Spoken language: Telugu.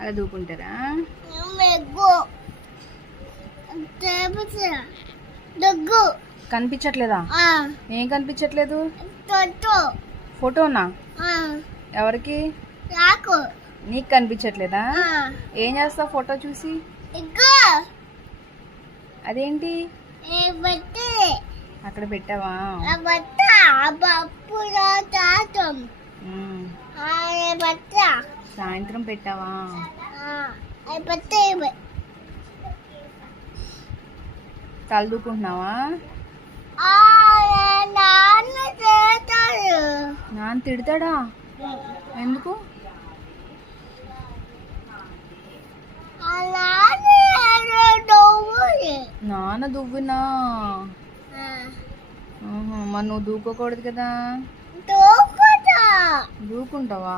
అలా దూకుంటారా? కనిపించట్లేదా? ఏం కనిపించట్లేదు? ఫోటోనా? ఎవరికి? నీకు కనిపించట్లేదా? ఏం చేస్తావు ఫోటో చూసి? అదేంటి అక్కడ పెట్టావా? సాయంత్రం పెట్టావా? తల దూకుంటున్నావా? నాన్న తిడతాడా? ఎందుకు? నాన్న దువ్వునా? మరి నువ్వు దూకోకూడదు కదా? దూకుంటావా?